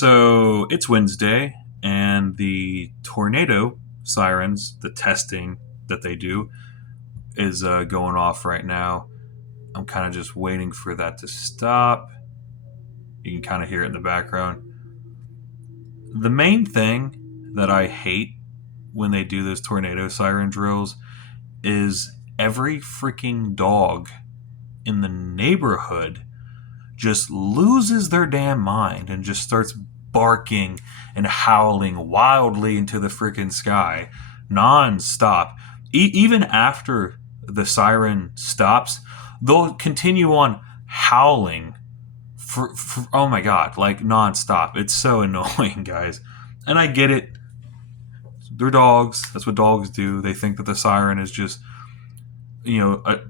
So it's Wednesday, and the tornado sirens, the testing that they do, is going off right now. I'm kind of just waiting for that to stop. You can kind of hear it in the background. The main thing that I hate when they do those tornado siren drills is every freaking dog in the neighborhood just loses their damn mind and just starts barking and howling wildly into the freaking sky non-stop. Even after the siren stops, they'll continue on howling for oh my god, like non-stop. It's so annoying, guys. And I get it. They're dogs. That's what dogs do. They think that the siren is just,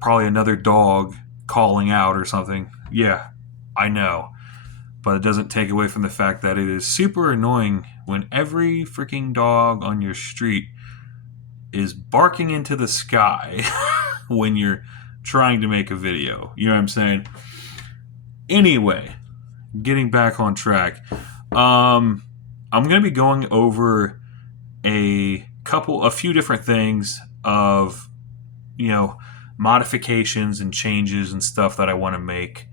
probably another dog calling out or something. Yeah, I know. But it doesn't take away from the fact that it is super annoying when every freaking dog on your street is barking into the sky when you're trying to make a video. You know what I'm saying? Anyway, getting back on track. I'm going to be going over a few different things of, modifications and changes and stuff that I want to make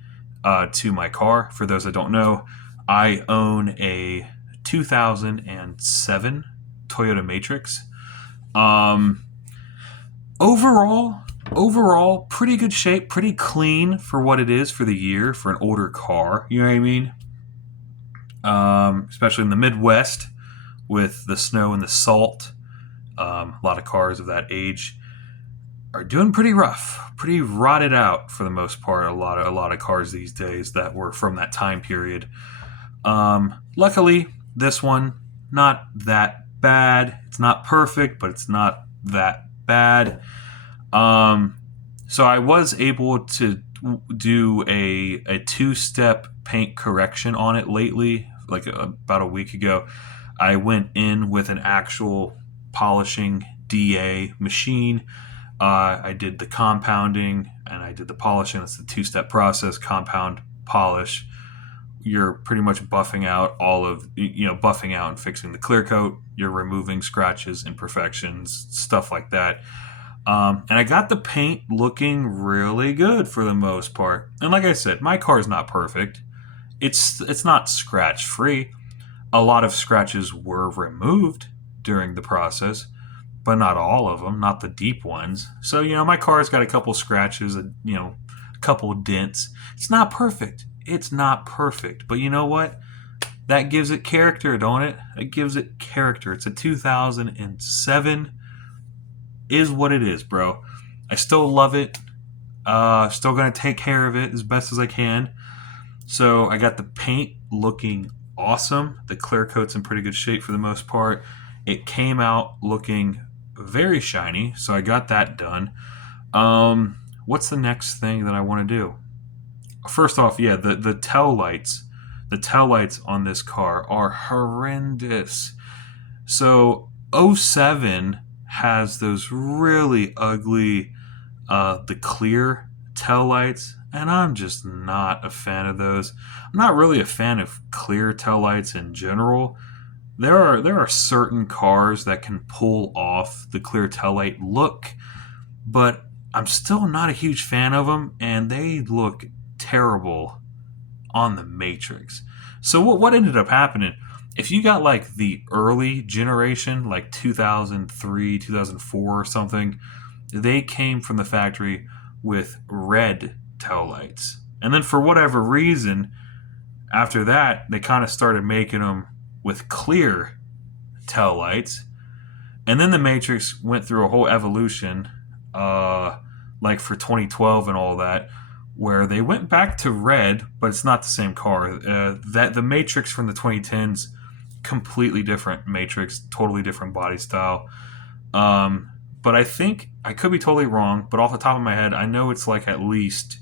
to my car. For those that don't know, I own a 2007 Toyota Matrix. Um, overall, pretty good shape, pretty clean for what it is for the year for an older car. You know what I mean? Especially in the Midwest with the snow and the salt. A lot of cars of that age are doing pretty rough, pretty rotted out for the most part. A lot of cars these days that were from that time period. Luckily, this one not that bad. It's not perfect, but it's not that bad. So I was able to do a two-step paint correction on it lately, like about a week ago. I went in with an actual polishing DA machine. I did the compounding and I did the polishing. That's the two-step process: compound, polish. You're pretty much buffing out buffing out and fixing the clear coat. You're removing scratches, imperfections, stuff like that. And I got the paint looking really good for the most part. And like I said, my car's not perfect. It's not scratch free. A lot of scratches were removed during the process, but not all of them, not the deep ones. So, my car's got a couple scratches, a couple dents. It's not perfect. It's not perfect. But you know what? That gives it character, don't it? It gives it character. It's a 2007. Is what it is, bro. I still love it. Still going to take care of it as best as I can. So I got the paint looking awesome. The clear coat's in pretty good shape for the most part. It came out looking very shiny, so I got that done. What's the next thing that I want to do? First off, yeah, the tail lights. The tail lights on this car are horrendous. So '07 has those really ugly, the clear tail lights, and I'm just not a fan of those. I'm not really a fan of clear tail lights in general. There are certain cars that can pull off the clear taillight look, but I'm still not a huge fan of them, and they look terrible on the Matrix. So what ended up happening? If you got like the early generation, like 2003, 2004 or something, they came from the factory with red taillights. And then for whatever reason, after that, they kind of started making them with clear tail lights. And then the Matrix went through a whole evolution, like for 2012 and all that, where they went back to red, but it's not the same car. That the Matrix from the 2010s, completely different Matrix, totally different body style. But I think I could be totally wrong, but off the top of my head, I know it's like at least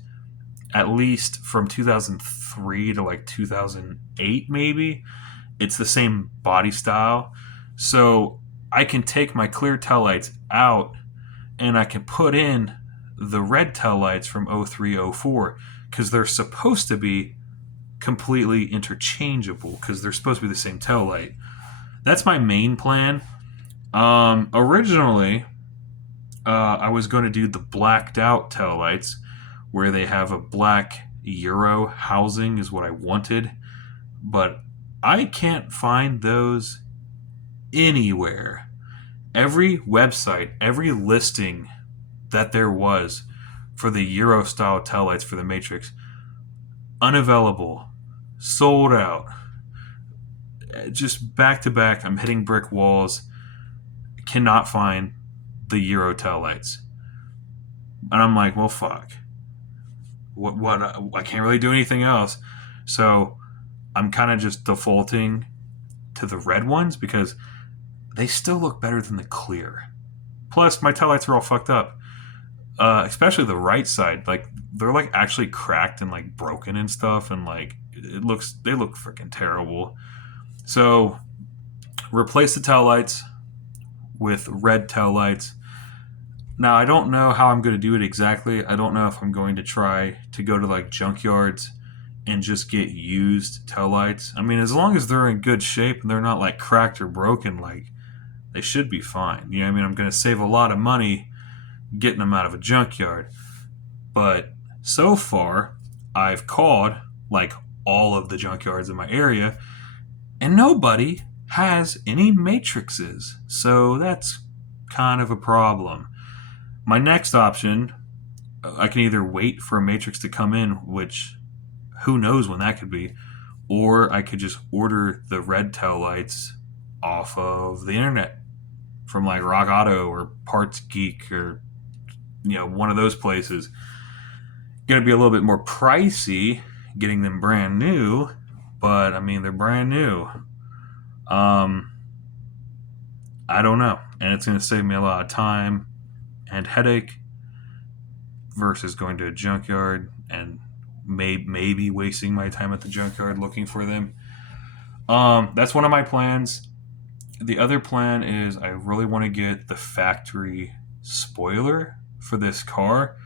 from 2003 to like 2008 maybe. It's the same body style. So I can take my clear taillights out and I can put in the red taillights from '03, '04 because they're supposed to be completely interchangeable because they're supposed to be the same tail light. That's my main plan. Originally, I was going to do the blacked out tail lights where they have a black Euro housing is what I wanted, but I can't find those anywhere. Every website, every listing that there was for the Euro style taillights for the Matrix, unavailable, sold out. Just back to back, I'm hitting brick walls. Cannot find the Euro taillights. And I'm like, well, fuck. What? I can't really do anything else. So I'm kind of just defaulting to the red ones because they still look better than the clear. Plus, my taillights are all fucked up. Especially the right side. Like, they're like actually cracked and like broken and stuff, and like they look freaking terrible. So replace the taillights with red taillights. Now, I don't know how I'm going to do it exactly. I don't know if I'm going to try to go to like junkyards and just get used taillights. I mean, as long as they're in good shape and they're not like cracked or broken, like they should be fine. You know what I mean? I'm going to save a lot of money getting them out of a junkyard. But so far, I've called like all of the junkyards in my area, and nobody has any matrices. So that's kind of a problem. My next option, I can either wait for a matrix to come in, which who knows when that could be, or I could just order the red tail lights off of the internet from like Rock Auto or Parts Geek or one of those places. Going to be a little bit more pricey getting them brand new, but I mean they're brand new. I don't know, and it's going to save me a lot of time and headache versus going to a junkyard and maybe wasting my time at the junkyard looking for them. That's one of my plans. The other plan is I really want to get the factory spoiler for this car.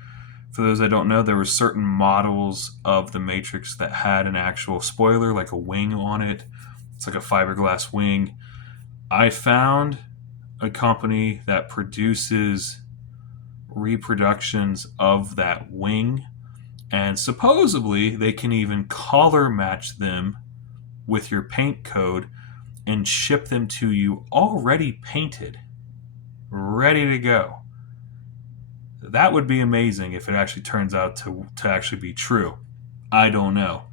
For those that don't know, there were certain models of the Matrix that had an actual spoiler, like a wing on it. It's like a fiberglass wing. I found a company that produces reproductions of that wing, and supposedly they can even color match them with your paint code and ship them to you already painted, ready to go. That would be amazing if it actually turns out to actually be true. I don't know.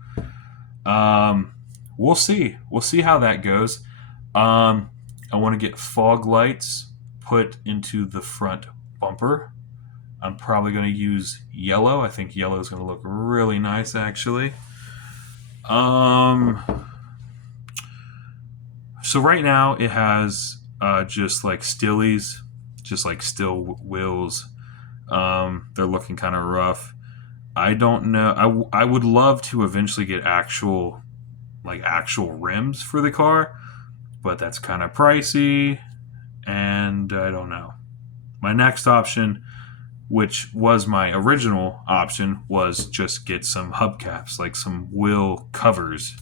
We'll see. We'll see how that goes. I want to get fog lights put into the front bumper. I'm probably going to use yellow. I think yellow is going to look really nice, actually. So right now it has just like stillies, just like still wheels. They're looking kind of rough. I don't know. I would love to eventually get actual rims for the car, but that's kind of pricey, and I don't know. My next option, which was my original option, was just get some hubcaps, like some wheel covers,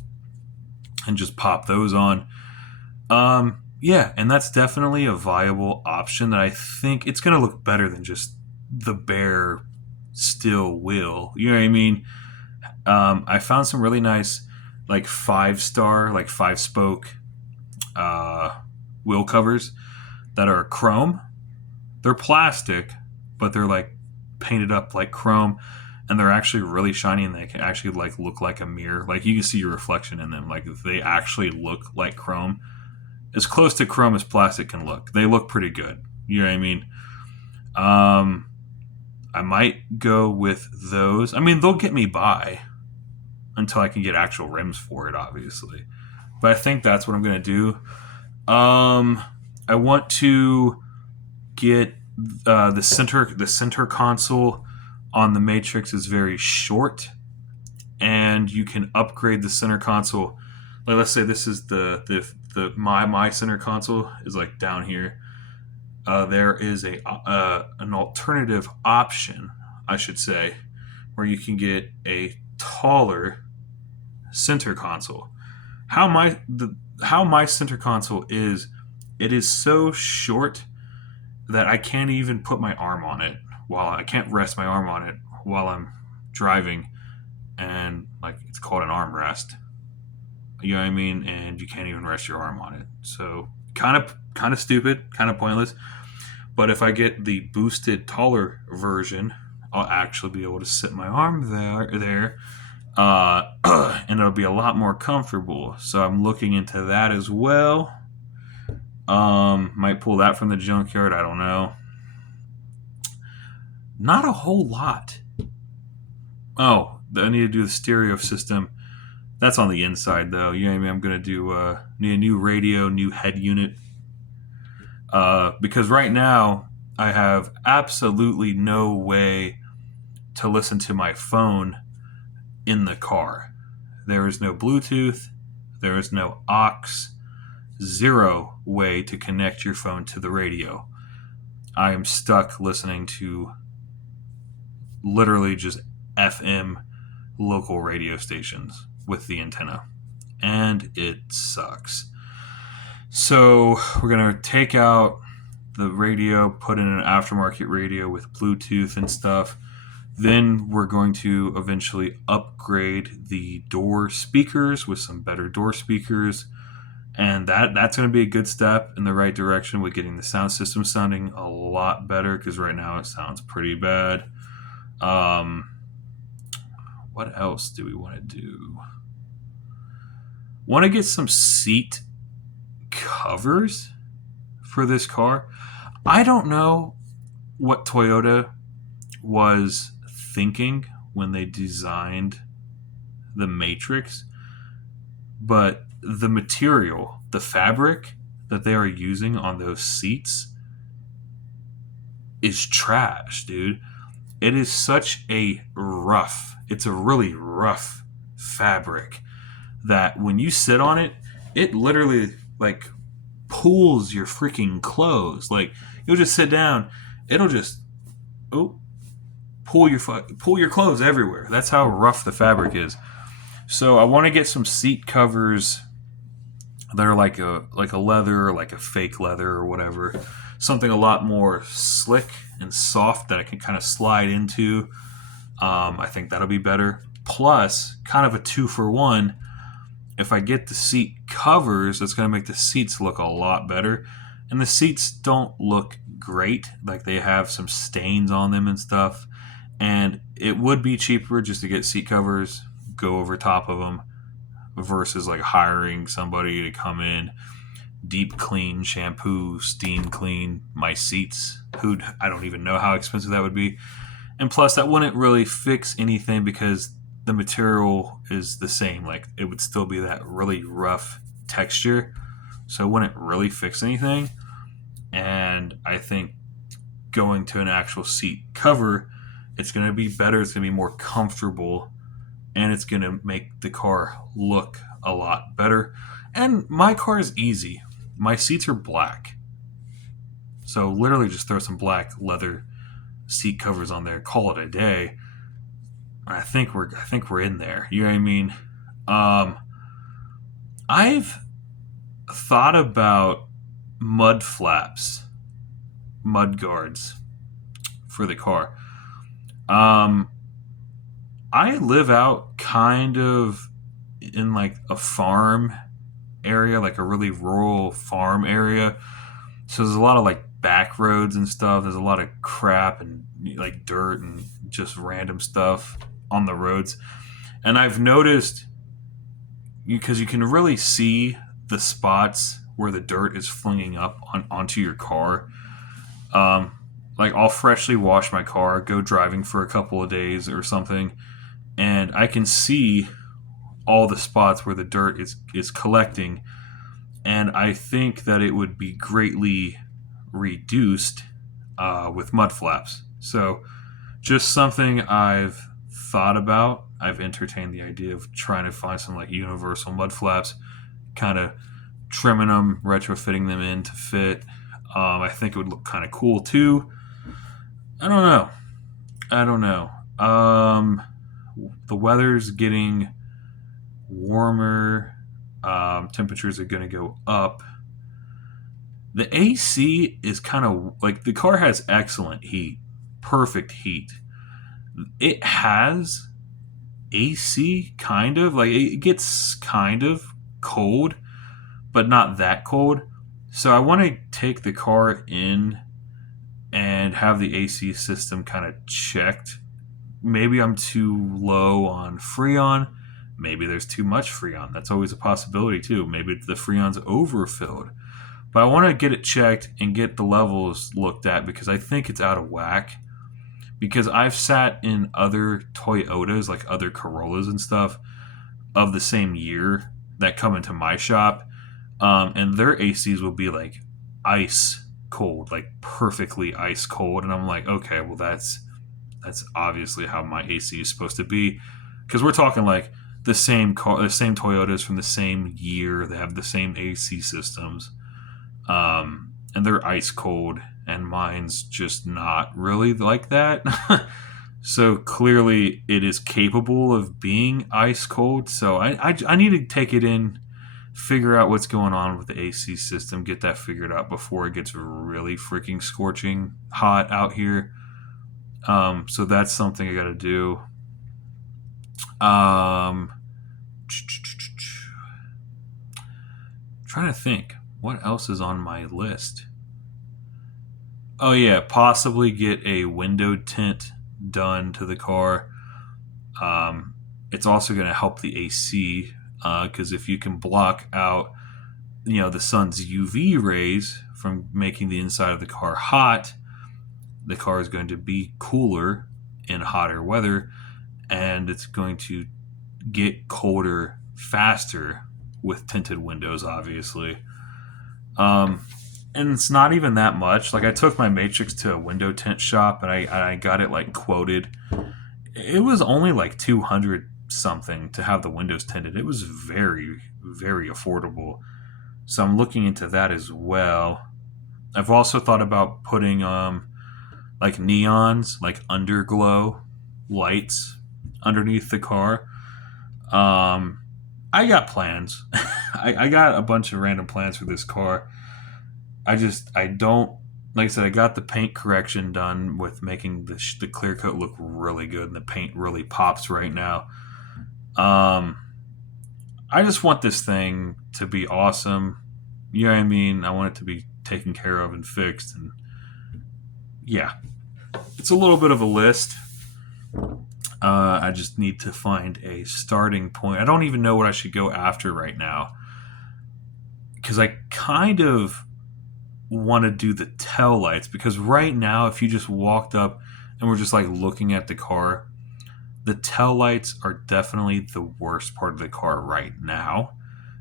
and just pop those on. Yeah, and that's definitely a viable option that I think it's going to look better than just the bare steel wheel. You know what I mean? I found some really nice, like 5-star, like 5-spoke wheel covers that are chrome. They're plastic, but they're like painted up like chrome, and they're actually really shiny, and they can actually like look like a mirror. Like you can see your reflection in them. Like they actually look like chrome, as close to chrome as plastic can look. They look pretty good. You know what I mean? I might go with those. I mean, they'll get me by until I can get actual rims for it, obviously. But I think that's what I'm going to do. I want to get the center console on the Matrix is very short, and you can upgrade the center console. Like, let's say this is my center console is like down here. There is an alternative option, I should say, where you can get a taller center console. How my center console is, it is so short that I can't even put my arm on it while I can't rest my arm on it while I'm driving, and like it's called an armrest. You know what I mean? And you can't even rest your arm on it. So kind of stupid, kind of pointless. But if I get the boosted taller version, I'll actually be able to sit my arm there, and it'll be a lot more comfortable. So I'm looking into that as well. Might pull that from the junkyard. I don't know. Not a whole lot. Oh, I need to do the stereo system. That's on the inside though. You know what I mean? I'm gonna do need a new radio, new head unit. Because right now I have absolutely no way to listen to my phone in the car. There is no Bluetooth. There is no aux. Zero way to connect your phone to the radio. I am stuck listening to literally just FM local radio stations with the antenna. And it sucks. So we're going to take out the radio, put in an aftermarket radio with Bluetooth and stuff. Then we're going to eventually upgrade the door speakers with some better door speakers. And that's going to be a good step in the right direction with getting the sound system sounding a lot better, because right now it sounds pretty bad. What else do we want to do? Want to get some seat covers for this car. I don't know what Toyota was thinking when they designed the Matrix, but the material, the fabric that they are using on those seats is trash, dude. It is such it's a really rough fabric that when you sit on it, it literally like pulls your freaking clothes. Like you'll just sit down, it'll just pull your clothes everywhere. That's how rough the fabric is. So I want to get some seat covers that are like a leather, like a fake leather or whatever, something a lot more slick and soft that I can kind of slide into. I think that'll be better. Plus, kind of a 2-for-1. If I get the seat covers, that's going to make the seats look a lot better. And the seats don't look great. Like they have some stains on them and stuff. And it would be cheaper just to get seat covers, go over top of them, versus like hiring somebody to come in, deep clean, shampoo, steam clean my seats. I don't even know how expensive that would be. And plus, that wouldn't really fix anything because the material is the same. Like it would still be that really rough texture, so it wouldn't really fix anything. And I think going to an actual seat cover, it's going to be better. It's going to be more comfortable, and it's going to make the car look a lot better. And my car is easy. My seats are black, so literally just throw some black leather seat covers on there, call it a day. I think we're in there. You know what I mean? I've thought about mud flaps, mud guards for the car. I live out kind of in like a farm area, like a really rural farm area. So there's a lot of like back roads and stuff. There's a lot of crap and like dirt and just random stuff on the roads. And I've noticed, because you can really see the spots where the dirt is flinging up onto your car. Like I'll freshly wash my car, go driving for a couple of days or something, and I can see all the spots where the dirt is collecting. And I think that it would be greatly reduced with mud flaps. So just something I've thought about. I've entertained the idea of trying to find some like universal mud flaps, kind of trimming them, retrofitting them in to fit. I think it would look kind of cool too. I don't know. The weather's getting warmer. Temperatures are going to go up. The AC is kind of like the car has excellent heat, perfect heat. It has AC kind of like it gets kind of cold, but not that cold. So I want to take the car in and have the AC system kind of checked. Maybe I'm too low on Freon. Maybe there's too much Freon. That's always a possibility too. Maybe the Freon's overfilled. But I want to get it checked and get the levels looked at because I think it's out of whack. Because I've sat in other Toyotas, like other Corollas and stuff, of the same year that come into my shop, and their ACs will be like ice cold, like perfectly ice cold, and I'm like, okay, well that's obviously how my AC is supposed to be, because we're talking like the same car, the same Toyotas from the same year, they have the same AC systems, and they're ice cold, and mine's just not really like that. So clearly, it is capable of being ice cold. So I need to take it in, figure out what's going on with the AC system, get that figured out before it gets really freaking scorching hot out here. So that's something I got to do. Um, trying to think what else is on my list. Oh yeah, possibly get a window tint done to the car. Um, it's also going to help the AC because if you can block out, the sun's UV rays from making the inside of the car hot, the car is going to be cooler in hotter weather, and it's going to get colder faster with tinted windows, obviously. Um, and it's not even that much. Like I took my Matrix to a window tint shop, and I got it like quoted. It was only like 200 something to have the windows tinted. It was very very affordable. So I'm looking into that as well. I've also thought about putting like neons, like underglow lights underneath the car. Um, I got plans. I got a bunch of random plans for this car. I don't, like I said, I got the paint correction done with making the clear coat look really good, and the paint really pops right now. Um, I just want this thing to be awesome. You know what I mean? I want it to be taken care of and fixed, and yeah, it's a little bit of a list. I just need to find a starting point. I don't even know what I should go after right now because I kind of want to do the tail lights, because right now if you just walked up and we're just like looking at the car, the tail lights are definitely the worst part of the car right now,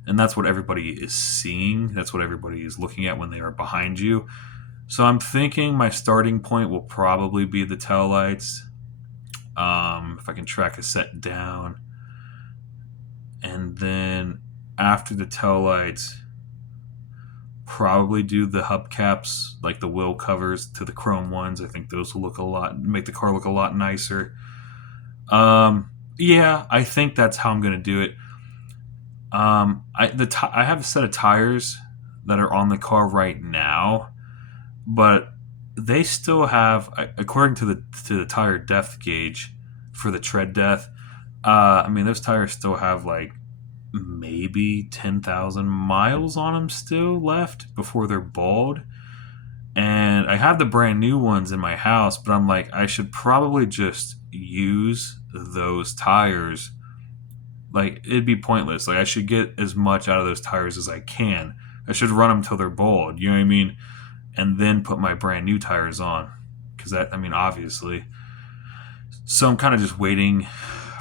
and that's what everybody is seeing, that's what everybody is looking at when they are behind you. So I'm thinking my starting point will probably be the tail lights, if I can track a set down, and then after the tail lights probably do the hubcaps, like the wheel covers to the chrome ones. I think those will make the car look a lot nicer. Yeah, I think that's how I'm gonna do it. I have a set of tires that are on the car right now, but they still have, according to the tire depth gauge for the tread depth. I mean, those tires still have like maybe 10,000 miles on them still left before they're bald. And I have the brand new ones in my house, but I'm like, I should probably just use those tires. Like, it'd be pointless. Like, I should get as much out of those tires as I can. I should run them till they're bald, you know what I mean? And then put my brand new tires on. Because obviously. So I'm kind of just waiting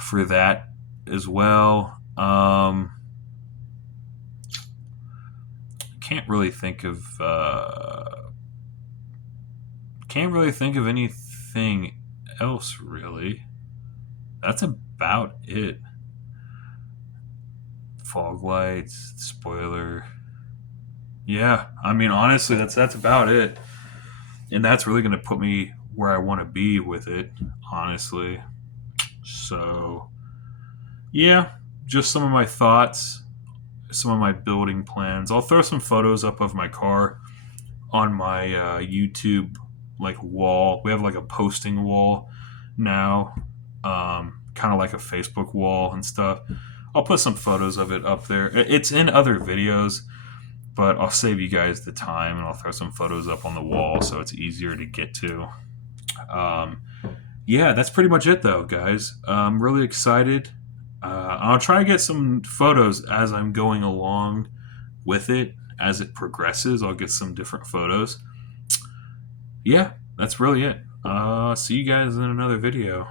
for that as well. Can't really think of anything else really. That's about it. Fog lights, spoiler. Yeah, honestly, that's about it, and that's really going to put me where I want to be with it, honestly. So, yeah. just some of my thoughts, some of my building plans. I'll throw some photos up of my car on my YouTube like wall. We have like a posting wall now, kind of like a Facebook wall and stuff. I'll put some photos of it up there. It's in other videos, but I'll save you guys the time and I'll throw some photos up on the wall so it's easier to get to. Um, yeah, that's pretty much it though, guys. I'm really excited. I'll try to get some photos as I'm going along with it. As it progresses, I'll get some different photos. Yeah, that's really it. See you guys in another video.